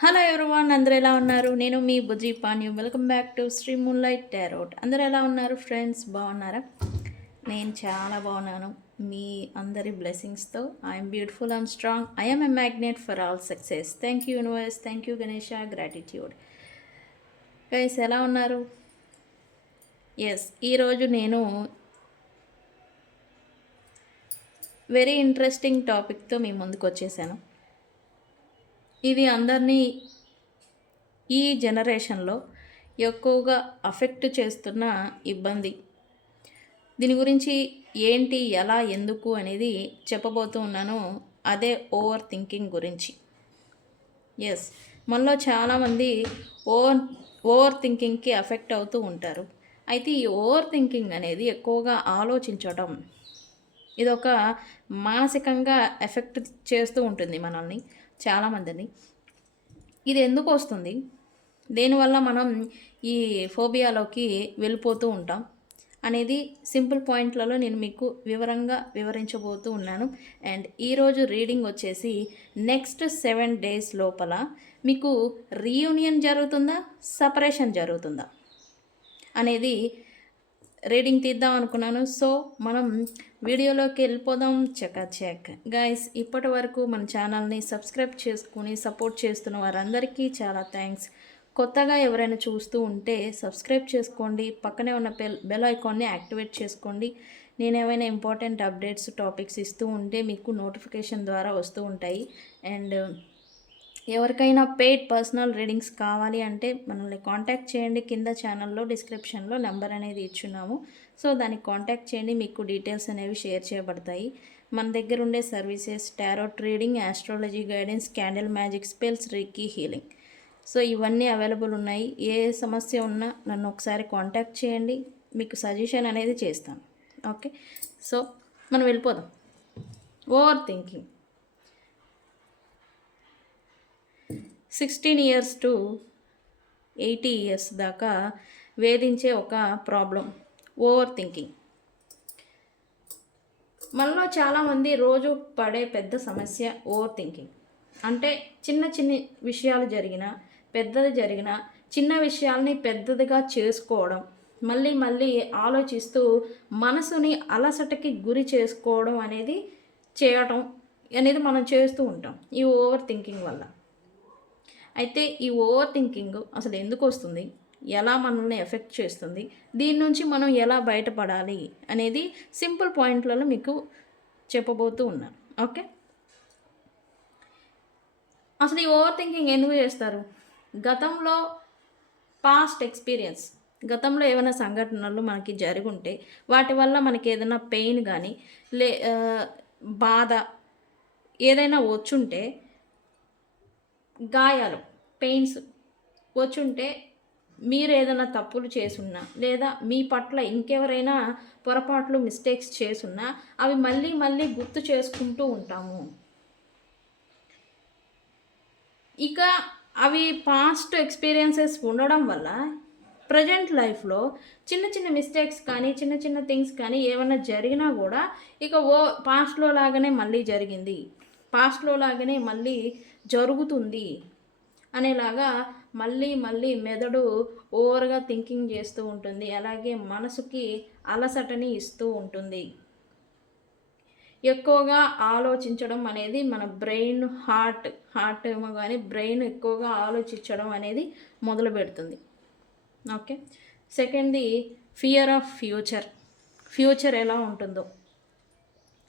Hello everyone అందరు ఎలా ఉన్నారు? నేను మీ Bujji పాన్యు welcome back to Sri moonlight tarot అందరు ఎలా ఉన్నారు ఫ్రెండ్స్ బాగున్నారా? నేను చాలా బాగున్నాను. మీ అందరి బ్లెస్సింగ్స్తో I'm beautiful I'm strong I'm a magnet for all success thank you universe thank you Ganesha gratitude guys ఎలా ఉన్నారు? ఎస్ ఈరోజు నేను వెరీ ఇంట్రెస్టింగ్ టాపిక్తో మీ ముందుకు వచ్చేసాను. ఇది అందరినీ ఈ జనరేషన్లో ఎక్కువగా అఫెక్ట్ చేస్తున్న ఇబ్బంది. దీని గురించి ఏంటి ఎలా ఎందుకు అనేది చెప్పబోతూ ఉన్నాను. అదే ఓవర్ థింకింగ్ గురించి. ఎస్ మనలో చాలామంది ఓవర్ ఓవర్ థింకింగ్కి అఫెక్ట్ అవుతూ ఉంటారు. అయితే ఈ ఓవర్ థింకింగ్ అనేది ఎక్కువగా ఆలోచించడం ఇది ఒక మానసికంగా ఎఫెక్ట్ చేస్తూ ఉంటుంది మనల్ని. చాలామందిని. ఇది ఎందుకు వస్తుంది? దేనివల్ల మనం ఈ ఫోబియాలోకి వెళ్ళిపోతూ ఉంటాం? అనేది సింపుల్ పాయింట్లలో నేను మీకు వివరంగా వివరించబోతూ ఉన్నాను. అండ్ ఈరోజు రీడింగ్ వచ్చేసి నెక్స్ట్ సెవెన్ డేస్ లోపల మీకు రీయూనియన్ జరుగుతుందా? సపరేషన్ జరుగుతుందా? అనేది రీడింగ్ తీద్దాం అనుకున్నాను. సో మనం వీడియోలోకి వెళ్ళిపోదాం. Check check. గాయస్ ఇప్పటి వరకు మన ఛానల్ని సబ్స్క్రైబ్ చేసుకుని సపోర్ట్ చేస్తున్న వారందరికీ చాలా థ్యాంక్స్. కొత్తగా ఎవరైనా చూస్తూ ఉంటే సబ్స్క్రైబ్ చేసుకోండి. పక్కనే ఉన్న బెల్ బెల్ ఐకాన్ని యాక్టివేట్ చేసుకోండి. నేను ఏమైనా ఇంపార్టెంట్ అప్డేట్స్ టాపిక్స్ ఇస్తూ ఉంటే మీకు నోటిఫికేషన్ ద్వారా వస్తూ ఉంటాయి. అండ్ ఎవరికైనా పెయిడ్ పర్సనల్ రీడింగ్స్ కావాలి అంటే మనల్ని కాంటాక్ట్ చేయండి. కింద ఛానల్లో డిస్క్రిప్షన్లో నెంబర్ అనేది ఇచ్చున్నాము. సో దానికి కాంటాక్ట్ చేయండి. మీకు డీటెయిల్స్ అనేవి షేర్ చేయబడతాయి. మన దగ్గర ఉండే services tarot trading astrology guidance candle magic spells reiki healing so ఇవన్నీ అవైలబుల్ ఉన్నాయి. ఏ సమస్య ఉన్నా నన్ను ఒకసారి కాంటాక్ట్ చేయండి. మీకు సజెషన్ అనేది చేస్తాను. ఓకే సో మనం వెళ్ళిపోదాం. Over thinking sixteen years to eighty years దాకా వేధించే ఒక ప్రాబ్లం ఓవర్ థింకింగ్ మనలో చాలామంది రోజు పడే పెద్ద సమస్య ఓవర్ థింకింగ్ అంటే చిన్న చిన్న విషయాలు జరిగినా పెద్దది జరిగినా చిన్న విషయాల్ని పెద్దదిగా చేసుకోవడం మళ్ళీ మళ్ళీ ఆలోచిస్తూ మనసుని అలసటకి గురి చేసుకోవడం అనేది చేయటం అనేది మనం చేస్తూ ఉంటాం ఈ ఓవర్ థింకింగ్ వల్ల. అయితే ఈ ఓవర్ థింకింగ్ అసలు ఎందుకు వస్తుంది? ఎలా మనల్ని ఎఫెక్ట్ చేస్తుంది? దీని నుంచి మనం ఎలా బయటపడాలి? అనేది సింపుల్ పాయింట్లలో మీకు చెప్పబోతూ ఉన్నాను ఓకే? అసలు ఈ ఓవర్ థింకింగ్ ఎందుకు చేస్తారు? గతంలో పాస్ట్ ఎక్స్పీరియన్స్ గతంలో ఏమైనా సంఘటనలు మనకి జరుగుంటే వాటి వల్ల మనకి ఏదైనా పెయిన్ కానీ లే బాధ ఏదైనా వచ్చుంటే గాయాలు పెయిన్స్ వచ్చుంటే మీరు ఏదైనా తప్పులు చేసున్నా లేదా మీ పట్ల ఇంకెవరైనా పొరపాట్లు మిస్టేక్స్ చేసున్నా అవి మళ్ళీ మళ్ళీ గుర్తు చేసుకుంటూ ఉంటాము. ఇక అవి పాస్ట్ ఎక్స్పీరియన్సెస్ ఉండడం వల్ల ప్రజెంట్ లైఫ్లో చిన్న చిన్న మిస్టేక్స్ కానీ చిన్న చిన్న థింగ్స్ కానీ ఏమైనా జరిగినా కూడా ఇక ఓ పాస్ట్లో లాగానే మళ్ళీ జరిగింది. పాస్ట్లో లాగానే మళ్ళీ జరుగుతుంది. అనేలాగా మళ్ళీ మళ్ళీ మెదడు ఓవర్గా థింకింగ్ చేస్తూ ఉంటుంది. అలాగే మనసుకి అలసటని ఇస్తూ ఉంటుంది. ఎక్కువగా ఆలోచించడం అనేది మన బ్రెయిన్ హార్ట్ హార్ట్ ఏమో కానీ బ్రెయిన్ ఎక్కువగా ఆలోచించడం అనేది మొదలు పెడుతుంది. ఓకే? సెకండ్ది ఫియర్ ఆఫ్ ఫ్యూచర్. ఫ్యూచర్ ఎలా ఉంటుందో.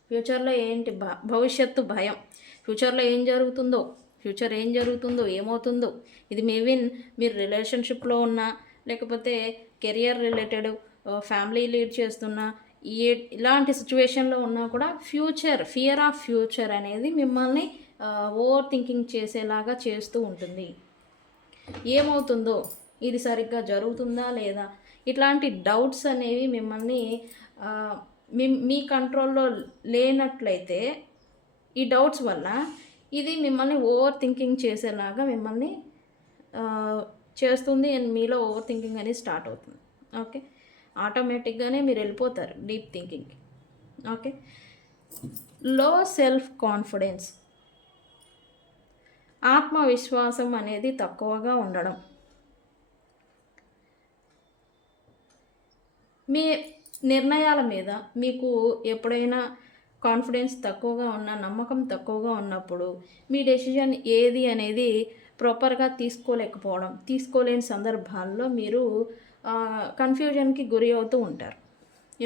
ఫ్యూచర్లో ఏంటి భ భవిష్యత్తు భయం. ఫ్యూచర్లో ఏం జరుగుతుందో. ఫ్యూచర్ ఏం జరుగుతుందో ఏమవుతుందో. ఇది మేబీన్ మీరు రిలేషన్షిప్లో ఉన్నా లేకపోతే కెరియర్ రిలేటెడ్ ఫ్యామిలీ లీడ్ చేస్తున్నా ఏ ఇలాంటి సిచ్యువేషన్లో ఉన్నా కూడా ఫ్యూచర్ ఫియర్ ఆఫ్ ఫ్యూచర్ అనేది మిమ్మల్ని ఓవర్ థింకింగ్ చేసేలాగా చేస్తూ ఉంటుంది. ఏమవుతుందో ఇది సరిగ్గా జరుగుతుందా లేదా ఇట్లాంటి డౌట్స్ అనేవి మిమ్మల్ని మీ మీ కంట్రోల్లో లేనట్లయితే ఈ డౌట్స్ వల్ల ఇది మిమ్మల్ని ఓవర్ థింకింగ్ చేసేలాగా మిమ్మల్ని చేస్తుంది అండ్ మీలో ఓవర్ థింకింగ్ అనేది స్టార్ట్ అవుతుంది. ఓకే? ఆటోమేటిక్గానే మీరు వెళ్ళిపోతారు డీప్ థింకింగ్కి. ఓకే? లో సెల్ఫ్ కాన్ఫిడెన్స్ ఆత్మవిశ్వాసం అనేది తక్కువగా ఉండడం. మీ నిర్ణయాల మీద మీకు ఎప్పుడైనా కాన్ఫిడెన్స్ తక్కువగా ఉన్న నమ్మకం తక్కువగా ఉన్నప్పుడు మీ డెసిజన్ ఏది అనేది ప్రాపర్గా తీసుకోలేకపోవడం తీసుకోలేని సందర్భాల్లో మీరు కన్ఫ్యూజన్కి గురి అవుతూ ఉంటారు.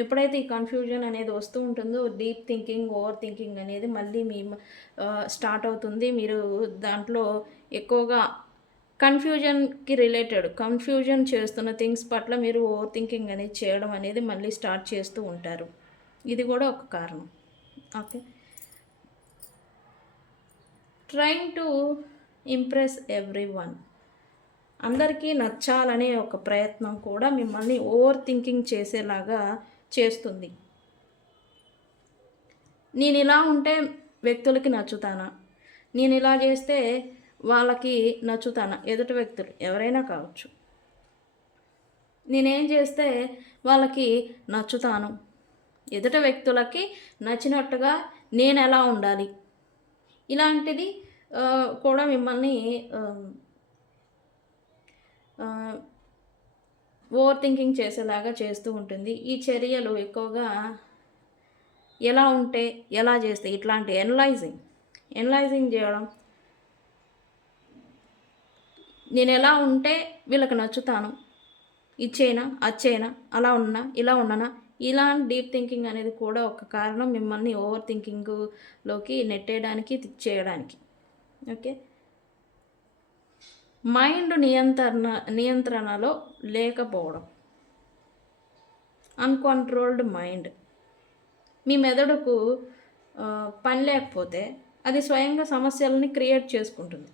ఎప్పుడైతే ఈ కన్ఫ్యూజన్ అనేది వస్తూ ఉంటుందో డీప్ థింకింగ్ ఓవర్ థింకింగ్ అనేది మళ్ళీ మీ స్టార్ట్ అవుతుంది. మీరు దాంట్లో ఎక్కువగా కన్ఫ్యూజన్కి రిలేటెడ్ కన్ఫ్యూజన్ చేస్తున్న థింగ్స్ పట్ల మీరు ఓవర్ థింకింగ్ అనేది చేయడం అనేది మళ్ళీ స్టార్ట్ చేస్తూ ఉంటారు. ఇది కూడా ఒక కారణం. Okay. Trying to impress everyone అందరికీ నచ్చాలనే ఒక ప్రయత్నం కూడా మిమ్మల్ని ఓవర్ థింకింగ్ చేసేలాగా చేస్తుంది. నేను ఇలా ఉంటే వ్యక్తులకి నచ్చుతానా? నేను ఇలా చేస్తే వాళ్ళకి నచ్చుతానా? ఎదుటి వ్యక్తులు ఎవరైనా కావచ్చు. నేనేం చేస్తే వాళ్ళకి నచ్చుతాను? ఎదుట వ్యక్తులకి నచ్చినట్టుగా నేను ఎలా ఉండాలి? ఇలాంటిది కూడా మిమ్మల్ని ఓవర్ థింకింగ్ చేసేలాగా చేస్తూ ఉంటుంది. ఈ చర్యలు ఎక్కువగా ఎలా ఉంటే ఎలా చేస్తే ఇట్లాంటి ఎనలైజింగ్ ఎనలైజింగ్ చేయడం. నేను ఎలా ఉంటే వీళ్ళకి నచ్చుతాను. ఇచ్చేనా అచ్చేనా అలా ఉన్నా ఇలా ఉన్నానా ఇలాంటి డీప్ థింకింగ్ అనేది కూడా ఒక కారణం మిమ్మల్ని ఓవర్ థింకింగ్లోకి నెట్టేయడానికి చేయడానికి ఓకే? మైండ్ నియంత్రణ నియంత్రణలో లేకపోవడం. Uncontrolled mind. మీ మెదడుకు పని లేకపోతే అది స్వయంగా సమస్యలని క్రియేట్ చేసుకుంటుంది.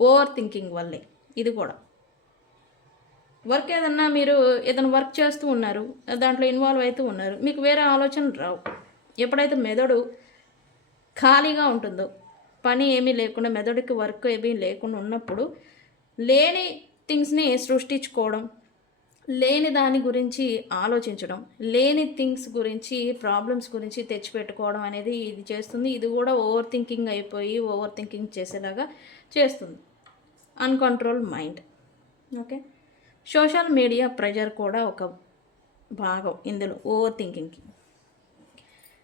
ఓవర్ థింకింగ్ వల్లే ఇది కూడా. వర్క్ ఏదన్నా మీరు ఏదైనా వర్క్ చేస్తూ ఉన్నారు దాంట్లో ఇన్వాల్వ్ అవుతూ ఉన్నారు మీకు వేరే ఆలోచనలు రావు. ఎప్పుడైతే మెదడు ఖాళీగా ఉంటుందో పని ఏమీ లేకుండా మెదడుకి వర్క్ ఏమీ లేకుండా ఉన్నప్పుడు లేని థింగ్స్ని సృష్టించుకోవడం లేని దాని గురించి ఆలోచించడం లేని థింగ్స్ గురించి ప్రాబ్లమ్స్ గురించి తెచ్చిపెట్టుకోవడం అనేది ఇది చేస్తుంది. ఇది కూడా ఓవర్ థింకింగ్ అయిపోయి ఓవర్ థింకింగ్ చేసేలాగా చేస్తుంది. Uncontrol mind. Okay? Social media pressure కూడా ఒక భాగం ఇందులో ఓవర్ థింకింగ్కి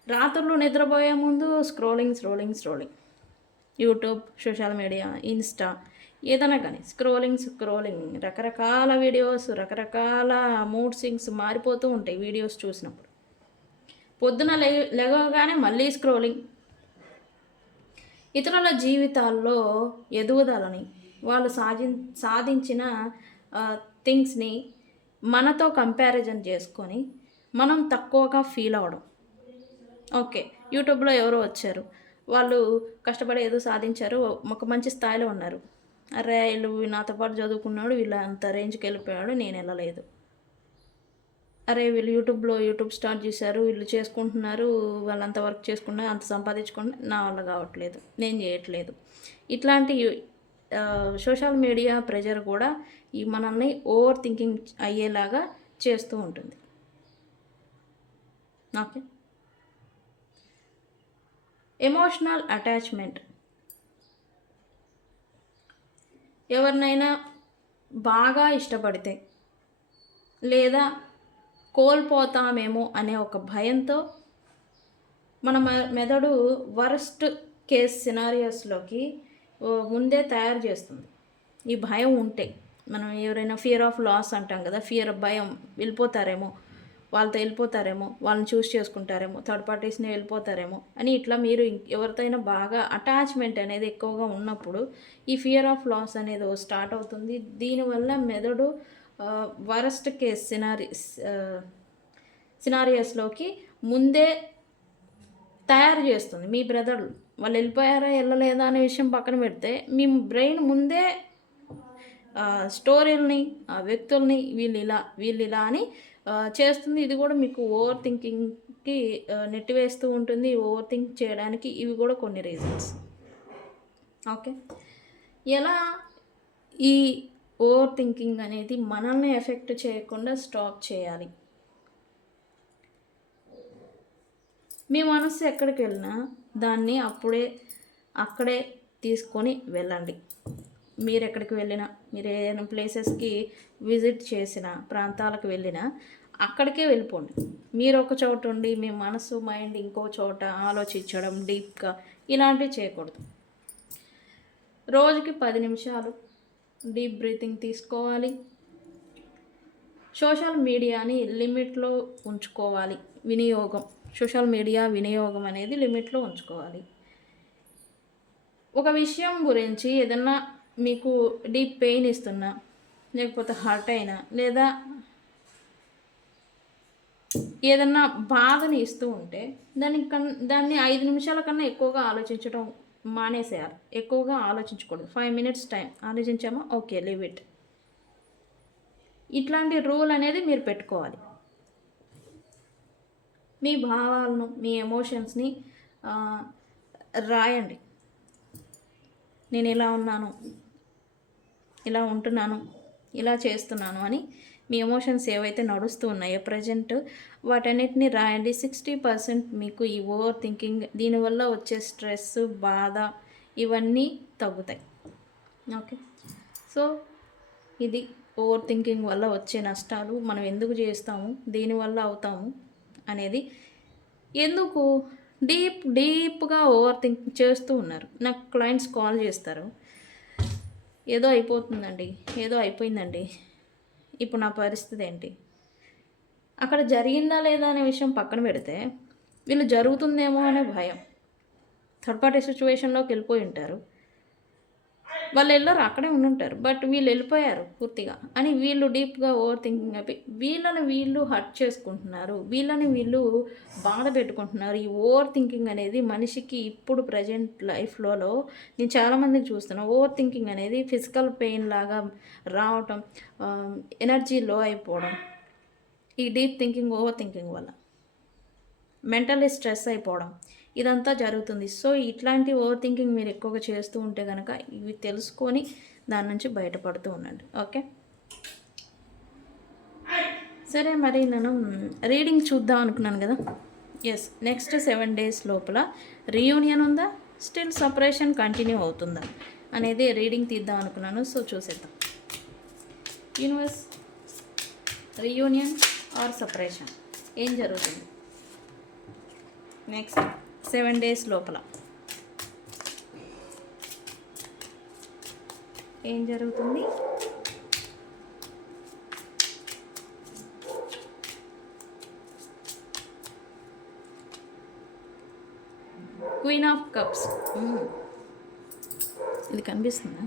రాత్రులు నిద్రపోయే ముందు scrolling scrolling scrolling. YouTube social media insta ఏదైనా కానీ స్క్రోలింగ్ స్క్రోలింగ్. రకరకాల వీడియోస్ రకరకాల మూడ్ సింగ్స్ మారిపోతూ ఉంటాయి వీడియోస్ చూసినప్పుడు. పొద్దున లే మళ్ళీ స్క్రోలింగ్. ఇతరుల జీవితాల్లో ఎదుగుదలని వాళ్ళు సాధి సాధించిన థింగ్స్ని మనతో కంపారిజన్ చేసుకొని మనం తక్కువగా ఫీల్ అవ్వడం ఓకే యూట్యూబ్లో ఎవరో వచ్చారు. వాళ్ళు కష్టపడి ఏదో సాధించారు ఒక మంచి స్థాయిలో ఉన్నారు. అరే వీళ్ళు నాతో పాటు చదువుకున్నాడు వీళ్ళు అంత రేంజ్కి వెళ్ళిపోయాడు నేను వెళ్ళలేదు. అరే వీళ్ళు యూట్యూబ్లో యూట్యూబ్ స్టార్ట్ చేశారు వీళ్ళు చేసుకుంటున్నారు వాళ్ళంత వర్క్ చేసుకున్నారు అంత సంపాదించుకుంటే నా వల్ల కావట్లేదు నేను చేయట్లేదు. ఇట్లాంటి సోషల్ మీడియా ప్రెజర్ కూడా ఈ మనల్ని ఓవర్ థింకింగ్ అయ్యేలాగా చేస్తూ ఉంటుంది. ఓకే. Emotional attachment. ఎవరినైనా బాగా ఇష్టపడితే లేదా కోల్పోతామేమో అనే ఒక భయంతో మన మెదడు వరస్ట్ కేస్ సినారియోస్లోకి ముందే తయారు చేస్తుంది. ఈ భయం ఉంటే మనం ఎవరైనా ఫియర్ ఆఫ్ లాస్ అంటాం కదా ఫియర్ భయం వెళ్ళిపోతారేమో వాళ్ళతో వెళ్ళిపోతారేమో వాళ్ళని చూస్ చేసుకుంటారేమో థర్డ్ పార్టీస్ని వెళ్ళిపోతారేమో అని ఇట్లా మీరు ఎవరితోనైనా బాగా అటాచ్మెంట్ అనేది ఎక్కువగా ఉన్నప్పుడు ఈ ఫియర్ ఆఫ్ లాస్ అనేది స్టార్ట్ అవుతుంది. దీనివల్ల మెదడు వరస్ట్ కేస్ సినారి సినారియస్లోకి ముందే తయారు చేస్తుంది మీ బ్రదర్ వాళ్ళు వెళ్ళిపోయారా వెళ్ళలేదా అనే విషయం పక్కన పెడితే మీ బ్రెయిన్ ముందే స్టోరీలని స్టోరీల్ని ఆ వ్యక్తుల్ని వీళ్ళు ఇలా వీళ్ళు ఇలా అని చేస్తుంది. ఇది కూడా మీకు ఓవర్ థింకింగ్కి నెట్టివేస్తూ ఉంటుంది. ఓవర్ థింక్ చేయడానికి ఇవి కూడా కొన్ని రీజన్స్. ఓకే? ఎలా ఈ ఓవర్ థింకింగ్ అనేది మనల్ని ఎఫెక్ట్ చేయకుండా స్టాప్ చేయాలి? మీ మనసు ఎక్కడికి వెళ్ళినా దాన్ని అప్పుడే అక్కడే తీసుకొని వెళ్ళండి. మీరు ఎక్కడికి వెళ్ళినా మీరు ఏదైనా ప్లేసెస్కి విజిట్ చేసిన ప్రాంతాలకు వెళ్ళినా అక్కడికే వెళ్ళిపోండి. మీరు ఒక చోట ఉండి మీ మనసు మైండ్ ఇంకో చోట ఆలోచించడం డీప్గా ఇలాంటివి చేయకూడదు. రోజుకి పది నిమిషాలు డీప్ బ్రీతింగ్ తీసుకోవాలి. సోషల్ మీడియాని లిమిట్లో ఉంచుకోవాలి వినియోగం. సోషల్ మీడియా వినియోగం అనేది లిమిట్లో ఉంచుకోవాలి. ఒక విషయం గురించి ఏదన్నా మీకు డీప్ పెయిన్ ఇస్తున్నా లేకపోతే హర్ట్ అయినా లేదా ఏదన్నా బాధని ఇస్తూ ఉంటే దాని కన్ దాన్ని ఐదు నిమిషాల కన్నా ఎక్కువగా ఆలోచించడం మానేసేయాలి. ఎక్కువగా ఆలోచించకూడదు five minutes time. ఆలోచించామా? Okay leave it. ఇట్లాంటి రూల్ అనేది మీరు పెట్టుకోవాలి. మీ భావాలను మీ ఎమోషన్స్ని రాయండి. నేను ఇలా ఉన్నాను ఇలా ఉంటున్నాను ఇలా చేస్తున్నాను అని మీ ఎమోషన్స్ ఏవైతే నడుస్తూ ఉన్నాయో ప్రజెంట్ వాటన్నిటిని రాయండి. సిక్స్టీ పర్సెంట్ మీకు ఈ ఓవర్ థింకింగ్ దీనివల్ల వచ్చే స్ట్రెస్ బాధ ఇవన్నీ తగ్గుతాయి. ఓకే సో ఇది ఓవర్ థింకింగ్ వల్ల వచ్చే నష్టాలు మనం ఎందుకు చేస్తాము దీనివల్ల అవుతాము అనేది ఎందుకు? డీప్ డీప్గా ఓవర్ థింక్ చేస్తూ ఉన్నారు. నాకు క్లయింట్స్ కాల్ చేస్తారు. ఏదో అయిపోతుందండి ఏదో అయిపోయిందండి. ఇప్పుడు నా పరిస్థితి ఏంటి? అక్కడ జరిగిందా లేదా అనే విషయం పక్కన పెడితే వీళ్ళు జరుగుతుందేమో అనే భయం. థర్డ్ పార్టీ సిచ్యువేషన్లోకి వెళ్ళిపోయి ఉంటారు. వాళ్ళు వెళ్ళరు అక్కడే ఉండుంటారు. బట్ వీళ్ళు వెళ్ళిపోయారు పూర్తిగా. అని వీళ్ళు డీప్గా ఓవర్ థింకింగ్ అయిపోయి వీళ్ళని వీళ్ళు హర్ట్ చేసుకుంటున్నారు. వీళ్ళని వీళ్ళు బాధ పెట్టుకుంటున్నారు. ఈ ఓవర్ థింకింగ్ అనేది మనిషికి ఇప్పుడు ప్రజెంట్ లైఫ్లో నేను చాలామందికి చూస్తున్నాను ఓవర్ థింకింగ్ అనేది ఫిజికల్ పెయిన్ లాగా రావటం ఎనర్జీ లో అయిపోవడం ఈ డీప్ థింకింగ్ ఓవర్ థింకింగ్ వల్ల. మెంటల్లీ స్ట్రెస్ అయిపోవడం. ఇదంతా జరుగుతుంది. సో ఇట్లాంటి ఓవర్ థింకింగ్ మీరు ఎక్కువగా చేస్తూ ఉంటే కనుక ఇవి తెలుసుకొని దాని నుంచి బయటపడుతూ ఉండండి. ఓకే? సరే మరి నేను రీడింగ్ చూద్దాం అనుకున్నాను కదా? ఎస్ నెక్స్ట్ సెవెన్ డేస్ లోపల రీయూనియన్ ఉందా? స్టిల్ సపరేషన్ కంటిన్యూ అవుతుందా? అనేది రీడింగ్ తీద్దాం అనుకున్నాను. సో చూసేద్దాం. Universe reunion or separation? ఏం జరుగుతుంది? నెక్స్ట్. సెవెన్ డేస్ లోపల. ఏం జరుగుతుంది? క్వీన్ ఆఫ్ కప్స్ ఇది కనిపిస్తుందా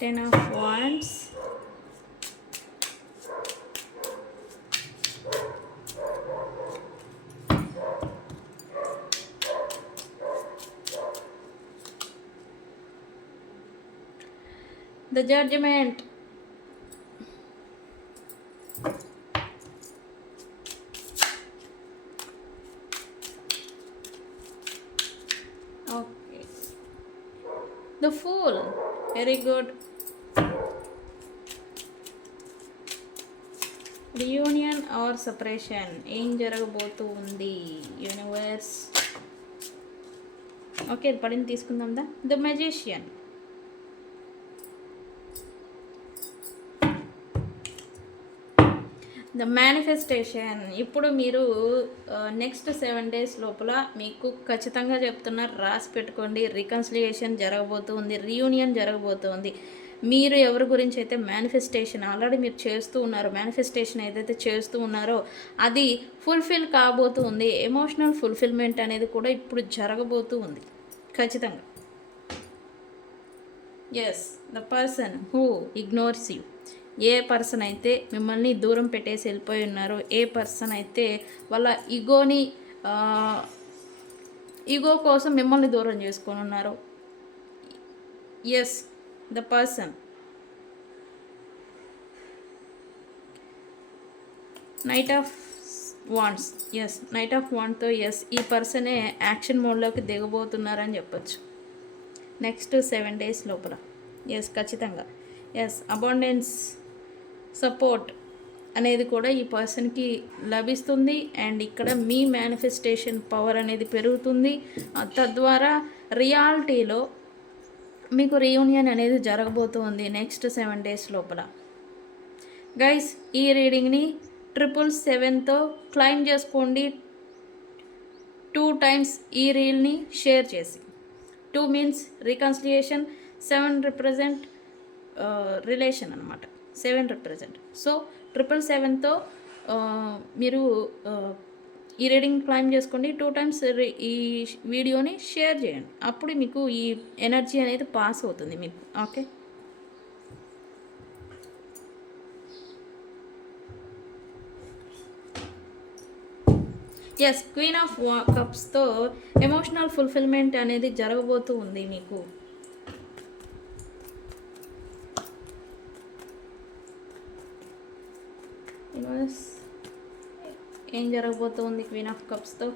ten of wands the judgment okay the fool very good reunion or separation. ఏం జరగబోతూ ఉంది? యూనివర్స్. ఓకే పడింది తీసుకుందాం దా. ద మెజిషియన్ ద మేనిఫెస్టేషన్ ఇప్పుడు మీరు నెక్స్ట్ సెవెన్ డేస్ లోపల మీకు ఖచ్చితంగా చెప్తున్నారు రాసి పెట్టుకోండి. రికన్సిలియేషన్ జరగబోతుంది. రీయూనియన్ జరగబోతుంది. మీరు ఎవరి గురించి అయితే మేనిఫెస్టేషన్ ఆల్రెడీ మీరు చేస్తూ ఉన్నారు మేనిఫెస్టేషన్ ఏదైతే చేస్తూ ఉన్నారో అది ఫుల్ఫిల్ కాబోతూ ఉంది ఎమోషనల్ ఫుల్ఫిల్మెంట్ అనేది కూడా ఇప్పుడు జరగబోతూ ఉంది ఖచ్చితంగా. Yes the person who ignores you A person అయితే మిమ్మల్ని దూరం పెట్టేసి వెళ్ళిపోయి ఉన్నారో ఏ పర్సన్ అయితే వాళ్ళ ఈగోని ఈగో కోసం మిమ్మల్ని దూరం చేసుకొని ఉన్నారో. Yes the person knight of wands yes knight of వాండ్తో yes ఈ పర్సనే యాక్షన్ మోడ్లోకి దిగబోతున్నారని చెప్పొచ్చు. నెక్స్ట్ సెవెన్ డేస్ లోపల. ఎస్ ఖచ్చితంగా. ఎస్ అబౌండెన్స్ సపోర్ట్ అనేది కూడా ఈ పర్సన్కి లభిస్తుంది. అండ్ ఇక్కడ మీ మేనిఫెస్టేషన్ పవర్ అనేది పెరుగుతుంది. తద్వారా రియాలిటీలో మీకు రీయూనియన్ అనేది జరగబోతుంది నెక్స్ట్ సెవెన్ డేస్ లోపల. గైస్ ఈ రీడింగ్ని ట్రిపుల్ సెవెన్తో క్లైమ్ చేసుకోండి. టూ టైమ్స్ ఈ రీల్ని షేర్ చేసి. Two means reconciliation seven represent relation అనమాట సెవెన్ రిప్రజెంట్. సో ట్రిపుల్ సెవెన్తో మీరు ఈ రీడింగ్ క్లైమ్ చేసుకోండి. టూ టైమ్స్ ఈ వీడియోని షేర్ చేయండి. అప్పుడు మీకు ఈ ఎనర్జీ అనేది పాస్ అవుతుంది మీకు. ఓకే? ఎస్ క్వీన్ ఆఫ్ కప్స్తో ఎమోషనల్ ఫుల్ఫిల్మెంట్ అనేది జరగబోతూ ఉంది మీకు. Universe, ఏం జరగబోతోంది? Queen of కప్స్తో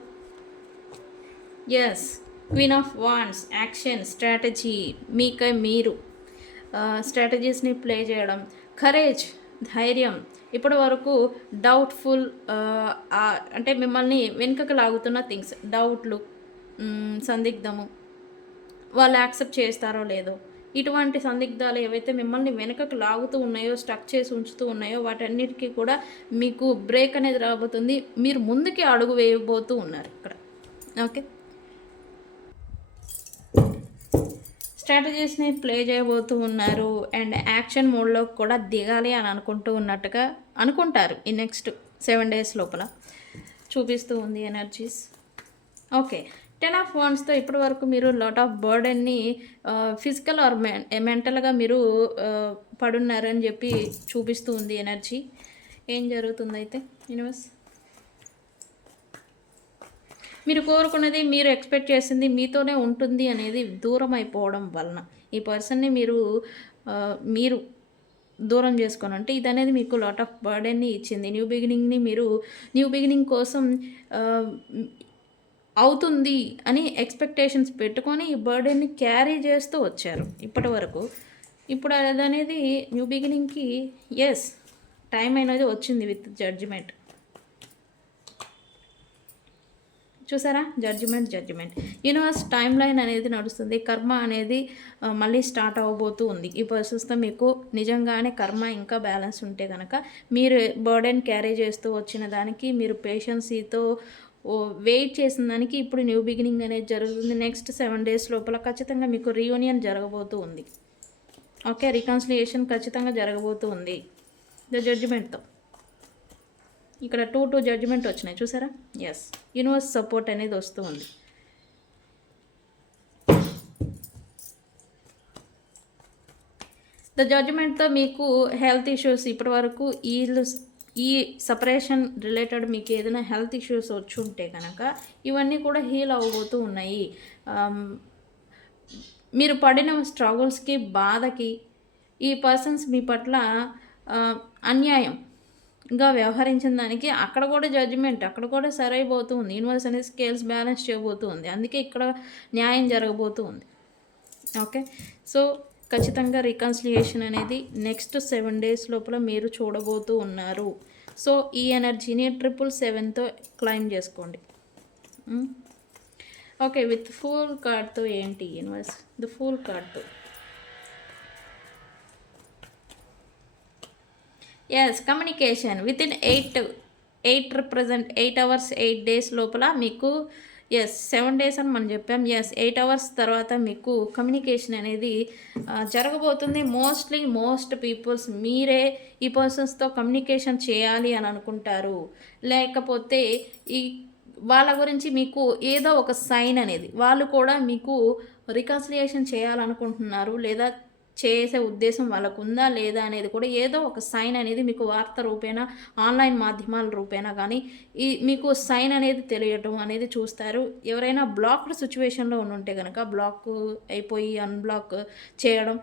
yes queen of wands action strategy మీకై మీరు. స్ట్రాటజీస్ని ప్లే చేయడం. కరేజ్ ధైర్యం. ఇప్పటి వరకు డౌట్ఫుల్ అంటే మిమ్మల్ని వెనుకకు లాగుతున్న థింగ్స్ డౌట్లు సందిగ్ధము. వాళ్ళు యాక్సెప్ట్ చేస్తారో లేదో. ఇటువంటి సందిగ్ధాలు ఏవైతే మిమ్మల్ని వెనుకకు లాగుతూ ఉన్నాయో స్టక్ చేసి ఉంచుతూ ఉన్నాయో వాటన్నిటికీ కూడా మీకు బ్రేక్ అనేది రాబోతుంది. మీరు ముందుకి అడుగు వేయబోతూ ఉన్నారు ఇక్కడ. ఓకే స్ట్రాటజీస్ని ప్లే చేయబోతూ ఉన్నారు అండ్ యాక్షన్ మోడ్లో కూడా దిగాలి అని అనుకుంటూ ఉన్నట్టుగా అనుకుంటారు ఈ నెక్స్ట్ సెవెన్ డేస్ లోపల. చూపిస్తూ ఉంది ఎనర్జీస్ ఓకే టెన్ ఆఫ్ వాన్స్తో ఇప్పటి వరకు మీరు లాట్ ఆఫ్ బర్డెన్ని ఫిజికల్ ఆర్ మెంటల్గా మీరు పడున్నారని చెప్పి చూపిస్తూ ఉంది ఎనర్జీ. ఏం జరుగుతుంది అయితే యూనివర్స్? మీరు కోరుకున్నది మీరు ఎక్స్పెక్ట్ చేసింది మీతోనే ఉంటుంది అనేది దూరం అయిపోవడం వలన. ఈ పర్సన్ని మీరు మీరు దూరం చేసుకొని. అంటే ఇది అనేది మీకు లాట్ ఆఫ్ బర్డెన్ని ఇచ్చింది. న్యూ బిగినింగ్ని మీరు న్యూ బిగినింగ్ కోసం అవుతుంది అని ఎక్స్పెక్టేషన్స్ పెట్టుకొని ఈ బర్డెన్ని క్యారీ చేస్తూ వచ్చారు ఇప్పటి వరకు. ఇప్పుడు అది అనేది న్యూ బిగినింగ్కి ఎస్ టైం అనేది వచ్చింది విత్ జడ్జిమెంట్ చూసారా? Judgement judgement universe time line అనేది నడుస్తుంది. కర్మ అనేది మళ్ళీ స్టార్ట్ అవ్వబోతూ ఉంది. ఈ పర్సన్స్తో మీకు నిజంగానే కర్మ ఇంకా బ్యాలెన్స్ ఉంటే కనుక మీరు బర్డెన్ క్యారీ చేస్తూ వచ్చిన దానికి మీరు పేషెన్సీతో ఓ వెయిట్ చేసిన దానికి ఇప్పుడు న్యూ బిగినింగ్ అనేది జరుగుతుంది. నెక్స్ట్ సెవెన్ డేస్ లోపల ఖచ్చితంగా మీకు రీయూనియన్ జరగబోతూ ఉంది. ఓకే రికన్సిలియేషన్ ఖచ్చితంగా జరగబోతూ ఉంది. ద జడ్జిమెంట్తో ఇక్కడ టూ టూ జడ్జిమెంట్ వచ్చినాయి చూసారా? ఎస్ యూనివర్స్ సపోర్ట్ అనేది వస్తూ ఉంది. ద జడ్జిమెంట్తో మీకు హెల్త్ ఇష్యూస్ ఇప్పటి వరకు వీళ్ళు ఈ సపరేషన్ రిలేటెడ్ మీకు ఏదైనా హెల్త్ ఇష్యూస్ వచ్చి ఉంటే కనుక ఇవన్నీ కూడా హీల్ అవ్వబోతూ ఉన్నాయి. మీరు పడిన స్ట్రగుల్స్కి బాధకి ఈ పర్సన్స్ మీ పట్ల అన్యాయం ఇంకా వ్యవహరించిన దానికి అక్కడ కూడా జడ్జిమెంట్ అక్కడ కూడా సరైపోతూ ఉంది. యూనివర్స్ అనేది స్కేల్స్ బ్యాలెన్స్ చేయబోతూ ఉంది. అందుకే ఇక్కడ న్యాయం జరగబోతూ ఉంది. ఓకే? సో ఖచ్చితంగా రికన్సిలియేషన్ అనేది నెక్స్ట్ సెవెన్ డేస్ లోపల మీరు చూడబోతూ ఉన్నారు. సో ఈ ఎనర్జీని ట్రిపుల్ సెవెన్తో క్లైమ్ చేసుకోండి. ఓకే విత్ ఫుల్ కార్డ్తో ఏంటి universe the full కార్డ్తో yes communication with in eight eight represent eight hours eight days లోపల మీకు ఎస్ సెవెన్ డేస్ అని మనం చెప్పాం. ఎస్ ఎయిట్ అవర్స్ తర్వాత మీకు కమ్యూనికేషన్ అనేది జరగబోతుంది. మోస్ట్లీ మోస్ట్ పీపుల్స్ మీరే ఈ పర్సన్స్తో కమ్యూనికేషన్ చేయాలి అని అనుకుంటారు. లేకపోతే ఈ వాళ్ళ గురించి మీకు ఏదో ఒక సైన్ అనేది వాళ్ళు కూడా మీకు రికన్సిలియేషన్ చేయాలనుకుంటున్నారు. లేదా చేసే ఉద్దేశం వాళ్ళకు ఉందా లేదా అనేది కూడా ఏదో ఒక సైన్ అనేది మీకు వార్త రూపేణా ఆన్లైన్ మాధ్యమాల రూపేణా కానీ ఈ మీకు సైన్ అనేది తెలియటం అనేది చూస్తారు. ఎవరైనా బ్లాక్డ్ సిచ్యువేషన్లో ఉంటే కనుక బ్లాక్ అయిపోయి అన్బ్లాక్ చేయడం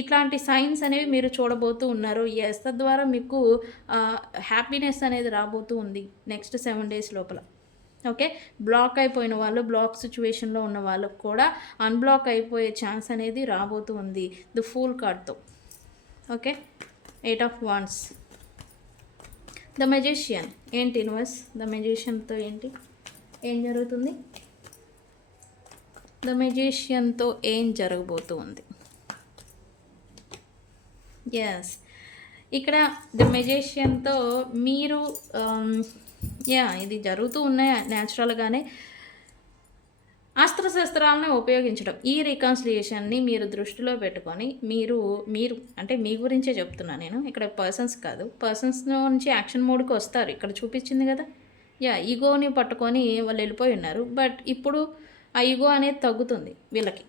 ఇట్లాంటి సైన్స్ అనేవి మీరు చూడబోతూ ఉన్నారు. ఎస్ తద్వారా మీకు హ్యాపీనెస్ అనేది రాబోతూ ఉంది నెక్స్ట్ సెవెన్ డేస్ లోపల. ఓకే? బ్లాక్ అయిపోయిన వాళ్ళు బ్లాక్ సిచ్యువేషన్లో ఉన్న వాళ్ళకు కూడా అన్బ్లాక్ అయిపోయే ఛాన్స్ అనేది రాబోతూ ఉంది. The fool కార్డ్తో. Okay? Eight of wands. The magician. ఏంటి యూనివర్స్ ద మెజిషియన్తో ఏంటి? ఏం జరుగుతుంది? ద మెజిషియన్తో ఏం జరగబోతూ ఉంది? ఎస్ ఇక్కడ ద మెజిషియన్తో మీరు యా ఇది జరుగుతూ ఉన్నాయి న్యాచురల్గానే అస్త్రశస్త్రాలను ఉపయోగించడం ఈ రికన్సిలియేషన్ని మీరు దృష్టిలో పెట్టుకొని మీరు మీరు అంటే మీ గురించే చెప్తున్నా నేను ఇక్కడ పర్సన్స్ కాదు పర్సన్స్ నుంచి యాక్షన్ మోడ్కి వస్తారు ఇక్కడ చూపించింది కదా. యా ఈగోని పట్టుకొని వాళ్ళు వెళ్ళిపోయి ఉన్నారు బట్ ఇప్పుడు ఆ ఈగో అనేది తగ్గుతుంది వీళ్ళకి.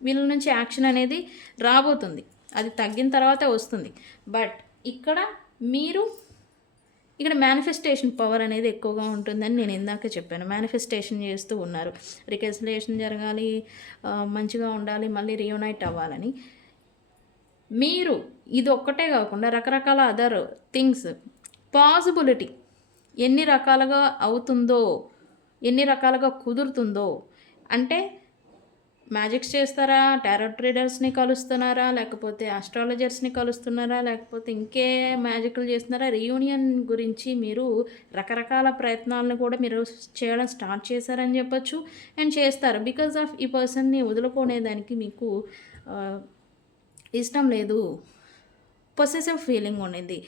వీళ్ళ నుంచి యాక్షన్ అనేది రాబోతుంది అది తగ్గిన తర్వాతే వస్తుంది. బట్ ఇక్కడ మీరు ఇక్కడ మేనిఫెస్టేషన్ పవర్ అనేది ఎక్కువగా ఉంటుందని నేను ఇందాక చెప్పాను. మేనిఫెస్టేషన్ చేస్తూ ఉన్నారు. రికన్సిలేషన్ జరగాలి మంచిగా ఉండాలి మళ్ళీ రియూనైట్ అవ్వాలని. మీరు ఇది ఒక్కటే కాకుండా రకరకాల అదర్ థింగ్స్ పాసిబిలిటీ ఎన్ని రకాలుగా అవుతుందో ఎన్ని రకాలుగా కుదురుతుందో అంటే మ్యాజిక్స్ చేస్తారా? టారో ట్రేడర్స్ని కలుస్తున్నారా? లేకపోతే ఆస్ట్రాలజర్స్ని కలుస్తున్నారా? లేకపోతే ఇంకే మ్యాజిక్లు చేస్తున్నారా? రీయూనియన్ గురించి మీరు రకరకాల ప్రయత్నాలను కూడా మీరు చేయడం స్టార్ట్ చేశారని చెప్పొచ్చు. అండ్ చేస్తారు. బికాజ్ ఆఫ్ ఈ పర్సన్ని వదులుకునేదానికి మీకు ఇష్టం లేదు. పొసెసివ్ ఫీలింగ్ ఉండింది.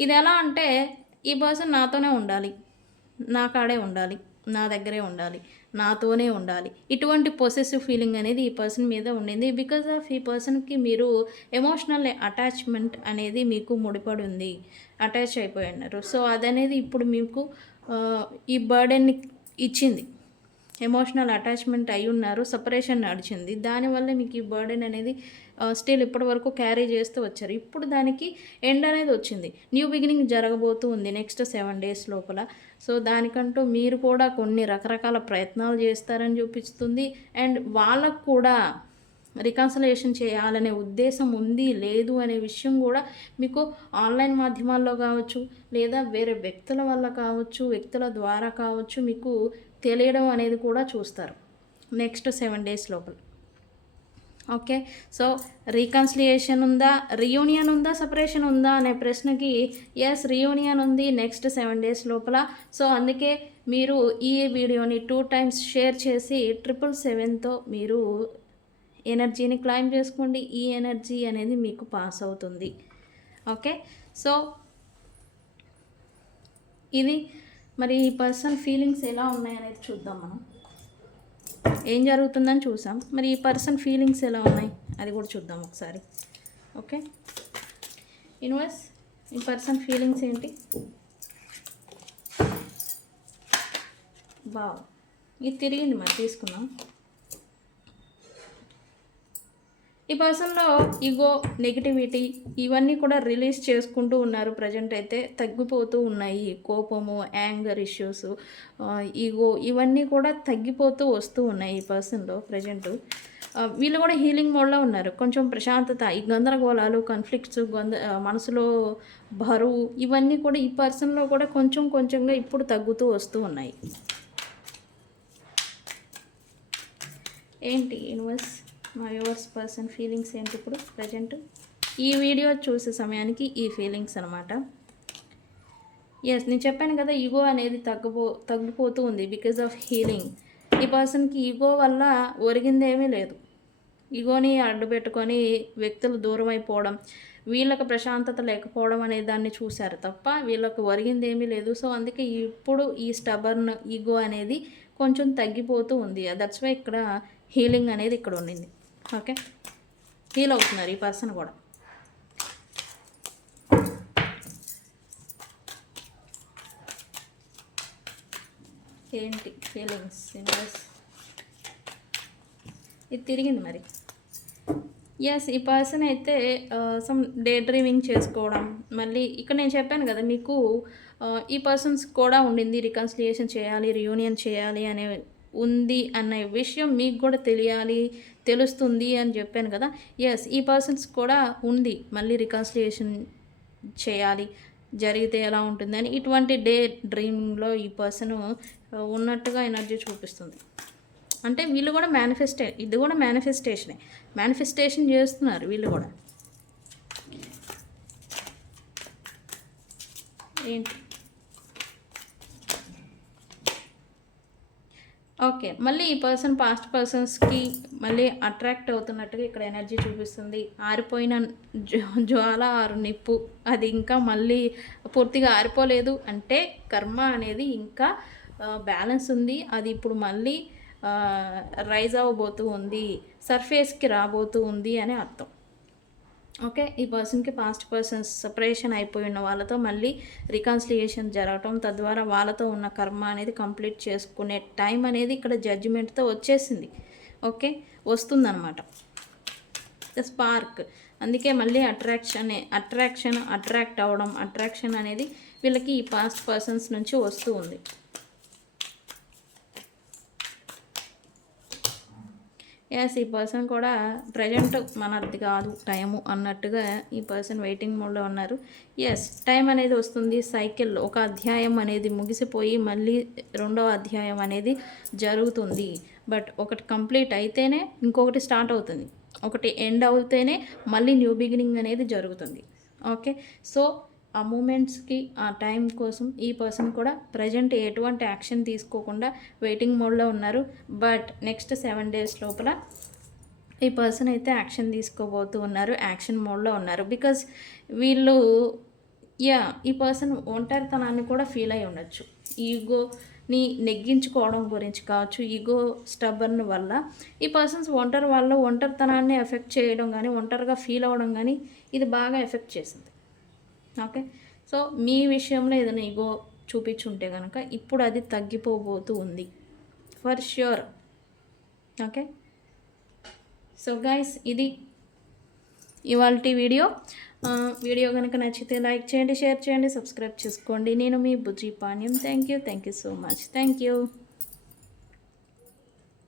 ఇది ఎలా అంటే ఈ పర్సన్ నాతోనే ఉండాలి. నా కాడే ఉండాలి. నా దగ్గరే ఉండాలి. నాతోనే ఉండాలి. ఇటువంటి పొసెసివ్ ఫీలింగ్ అనేది ఈ పర్సన్ మీద ఉండింది. బికాజ్ ఆఫ్ ఈ పర్సన్కి మీరు ఎమోషనల్ అటాచ్మెంట్ అనేది మీకు ముడిపడి ఉంది అటాచ్ అయిపోయి ఉన్నారు సో అదనేది ఇప్పుడు మీకు ఈ బర్డెన్ని ఇచ్చింది. ఎమోషనల్ అటాచ్మెంట్ అయి ఉన్నారు సపరేషన్ నడిచింది. దానివల్ల మీకు ఈ బర్డెన్ అనేది స్టిల్ ఇప్పటి వరకు క్యారీ చేస్తూ వచ్చారు. ఇప్పుడు దానికి ఎండ్ అనేది వచ్చింది. న్యూ బిగినింగ్ జరగబోతూ ఉంది నెక్స్ట్ సెవెన్ డేస్ లోపల. సో దానికంటూ మీరు కూడా కొన్ని రకరకాల ప్రయత్నాలు చేస్తారని చూపిస్తుంది. అండ్ వాళ్ళకు కూడా రికన్సలేషన్ చేయాలనే ఉద్దేశం ఉంది లేదు అనే విషయం కూడా మీకు ఆన్లైన్ మాధ్యమాల్లో కావచ్చు లేదా వేరే వ్యక్తుల వల్ల కావచ్చు వ్యక్తుల ద్వారా కావచ్చు మీకు తెలియడం అనేది కూడా చూస్తారు. నెక్స్ట్ సెవెన్ డేస్ లోపల. ఓకే సో రీకన్సిలియేషన్ ఉందా రియూనియన్ ఉందా సపరేషన్ ఉందా అనే ప్రశ్నకి ఎస్ రియూనియన్ ఉంది నెక్స్ట్ సెవెన్ డేస్ లోపల. సో అందుకే మీరు ఈ వీడియోని టూ టైమ్స్ షేర్ చేసి ట్రిపుల్ సెవెన్తో మీరు ఎనర్జీని క్లైమ్ చేసుకోండి. ఈ ఎనర్జీ అనేది మీకు పాస్ అవుతుంది. ఓకే సో ఇది మరి ఈ పర్సన్ ఫీలింగ్స్ ఎలా ఉన్నాయనేది చూద్దాం మనం. ఏం జరుగుతుందని చూసాం. మరి ఈ పర్సన్ ఫీలింగ్స్ ఎలా ఉన్నాయి? అది కూడా చూద్దాం ఒకసారి. ఓకే? యూనివర్స్ ఈ పర్సన్ ఫీలింగ్స్ ఏంటి? బావ్ ఇది తిరిగింది మరి తీసుకుందాం. ఈ పర్సన్లో ఈగో నెగిటివిటీ ఇవన్నీ కూడా రిలీజ్ చేసుకుంటూ ఉన్నారు. ప్రజెంట్ అయితే తగ్గిపోతూ ఉన్నాయి. కోపము యాంగర్ ఇష్యూస్ ఈగో ఇవన్నీ కూడా తగ్గిపోతూ వస్తూ ఉన్నాయి ఈ పర్సన్లో ప్రజెంట్ వీళ్ళు కూడా హీలింగ్ మోడ్లో ఉన్నారు. కొంచెం ప్రశాంతత ఈ గందరగోళాలు కన్ఫ్లిక్ట్స్ గంద మనసులో బరువు ఇవన్నీ కూడా ఈ పర్సన్లో కూడా కొంచెం కొంచెంగా ఇప్పుడు తగ్గుతూ వస్తూ ఉన్నాయి. ఏంటి యూనివర్స్ మా యువర్స్ పర్సన్ ఫీలింగ్స్ ఏంటి ఇప్పుడు? ప్రజెంట్ ఈ వీడియో చూసే సమయానికి ఈ ఫీలింగ్స్ అనమాట ఎస్ నేను చెప్పాను కదా ఈగో అనేది తగ్గిపో తగ్గిపోతూ ఉంది బికాజ్ ఆఫ్ హీలింగ్ ఈ పర్సన్కి ఈగో వల్ల ఒరిగిందేమీ లేదు. ఈగోని అడ్డు పెట్టుకొని వ్యక్తులు దూరం అయిపోవడం వీళ్ళకి ప్రశాంతత లేకపోవడం అనే దాన్ని చూశారు తప్ప వీళ్ళకి ఒరిగింది ఏమీ లేదు. సో అందుకే ఇప్పుడు ఈ స్టబర్న్ ఈగో అనేది కొంచెం తగ్గిపోతూ ఉంది. దట్స్ వై ఇక్కడ హీలింగ్ అనేది ఇక్కడ ఉండింది. ఓకే? హీల్ అవుతున్నారు ఈ పర్సన్ కూడా. ఏంటి ఫీలింగ్స్ ఇన్వెస్ ఇది తిరిగింది మరి. ఎస్ ఈ పర్సన్ అయితే సమ్ డే డ్రీమింగ్ చేసుకోవడం మళ్ళీ ఇక్కడ నేను చెప్పాను కదా మీకు ఈ పర్సన్స్ కూడా ఉండింది రికన్సిలియేషన్ చేయాలి రియూనియన్ చేయాలి అనే ఉంది అనే విషయం మీకు కూడా తెలియాలి తెలుస్తుంది అని చెప్పాను కదా. ఎస్ ఈ పర్సన్స్ కూడా ఉంది. మళ్ళీ రికన్సిలియేషన్ చేయాలి. జరిగితే ఎలా ఉంటుందని ఇటువంటి డే డ్రీమ్లో ఈ పర్సన్ ఉన్నట్టుగా ఎనర్జీ చూపిస్తుంది. అంటే వీళ్ళు కూడా మేనిఫెస్టే ఇది కూడా మేనిఫెస్టేషనే మేనిఫెస్టేషన్ చేస్తున్నారు వీళ్ళు కూడా. ఏంటి? ఓకే. మళ్ళీ ఈ పర్సన్ పాస్ట్ పర్సన్స్కి మళ్ళీ అట్రాక్ట్ అవుతున్నట్టుగా ఇక్కడ ఎనర్జీ చూపిస్తుంది. ఆరిపోయిన జ్వాల ఆరు నిప్పు. అది ఇంకా మళ్ళీ పూర్తిగా ఆరిపోలేదు. అంటే కర్మ అనేది ఇంకా బ్యాలెన్స్ ఉంది. అది ఇప్పుడు మళ్ళీ రైజ్ అవ్వబోతూ ఉంది. సర్ఫేస్కి రాబోతూ ఉంది అని అర్థం. ఓకే ఈ పర్సన్కి పాస్ట్ పర్సన్స్ సపరేషన్ అయిపోయి ఉన్న వాళ్ళతో మళ్ళీ రికన్సిలియేషన్ జరగటం తద్వారా వాళ్ళతో ఉన్న కర్మ అనేది కంప్లీట్ చేసుకునే టైం అనేది ఇక్కడ జడ్జిమెంట్తో వచ్చేసింది. ఓకే వస్తుందన్నమాట. The spark. అందుకే మళ్ళీ అట్రాక్షన్ అట్రాక్షన్ అట్రాక్ట్ అవ్వడం అట్రాక్షన్ అనేది వీళ్ళకి ఈ పాస్ట్ పర్సన్స్ నుంచి వస్తూ ఉంది. ఎస్ ఈ పర్సన్ కూడా ప్రజెంట్ మనది కాదు టైము అన్నట్టుగా ఈ పర్సన్ వెయిటింగ్ మోడ్లో ఉన్నారు. ఎస్ టైం అనేది వస్తుంది సైకిల్ ఒక అధ్యాయం అనేది ముగిసిపోయి మళ్ళీ రెండవ అధ్యాయం అనేది జరుగుతుంది. బట్ ఒకటి కంప్లీట్ అయితేనే ఇంకొకటి స్టార్ట్ అవుతుంది. ఒకటి ఎండ్ అవుతేనే మళ్ళీ న్యూ బిగినింగ్ అనేది జరుగుతుంది. ఓకే సో ఆ మూమెంట్స్కి ఆ టైం కోసం ఈ పర్సన్ కూడా ప్రజెంట్ ఎటువంటి యాక్షన్ తీసుకోకుండా వెయిటింగ్ మోడ్లో ఉన్నారు. బట్ నెక్స్ట్ సెవెన్ డేస్ లోపల ఈ పర్సన్ అయితే యాక్షన్ తీసుకోబోతూ ఉన్నారు యాక్షన్ మోడ్లో ఉన్నారు. బికాజ్ వీళ్ళు యా ఈ పర్సన్ ఒంటరితనాన్ని కూడా ఫీల్ అయి ఉండొచ్చు. ఈగోని నెగ్గించుకోవడం గురించి కావచ్చు ఈగో స్టబ్బర్న్ వల్ల. ఈ పర్సన్స్ ఒంటరి వల్ల ఒంటరితనాన్ని ఎఫెక్ట్ చేయడం కానీ ఒంటరిగా ఫీల్ అవ్వడం కానీ ఇది బాగా ఎఫెక్ట్ చేసింది. ఓకే? సో మీ విషయంలో ఏదైనా ఈగో చూపించుంటే కనుక ఇప్పుడు అది తగ్గిపోబోతూ ఉంది. For sure. Okay? So guys ఇది ఇవాళ వీడియో. వీడియో కనుక నచ్చితే లైక్ చేయండి షేర్ చేయండి సబ్స్క్రైబ్ చేసుకోండి. నేను మీ Bujji Panyam. Thank you thank you so much. Thank you